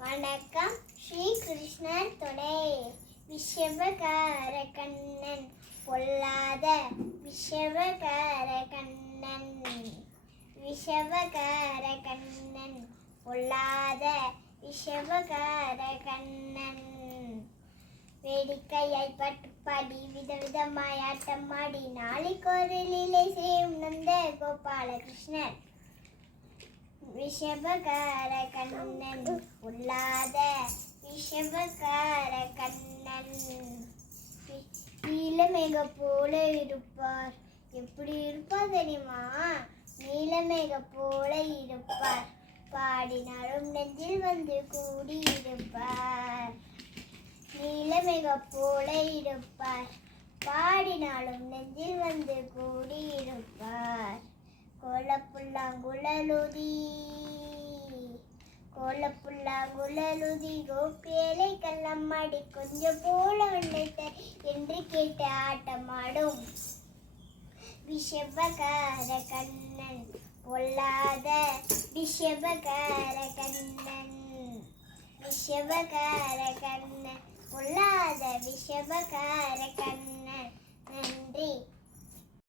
வணக்கம். ஸ்ரீ கிருஷ்ணன் துணை விஷவகார கண்ணன் பொல்லாத விஷவகார கண்ணன் விஷவகார கண்ணன் பொல்லாத விஷவகார கண்ணன் வேடிக்கையாய் பட்டுப்பாடி விதவிதமாய் ஆட்டமாடி நாளைக்கு ஒரு லீலை செய்யும் நந்த கோபாலகிருஷ்ணன் விஷபகார கண்ணன் உள்ளாத விஷபகார கண்ணன் நீலமேக போல இருப்பார். எப்படி இருப்பார் தெரியுமா? நீலமேக போல இருப்பார். பாடினாலும் நெஞ்சில் வந்து கூடி இருப்பார் நீலமேக போல இருப்பார். பாடினாலும் நெஞ்சில் வந்து கூடி கோலப்புல்லாங்குழலுதி கோலப்புல்லாங்குழலுதி கோப்பியலை கல்லம்மாடி கொஞ்சம் போல வண்ணத்தை என்று கேட்டு ஆட்டமாடும் விஷபகார கண்ணன் பொல்லாத விஷபகார கண்ணன். விஷபகார கண்ணன் பொல்லாத விஷபகார கண்ணன்.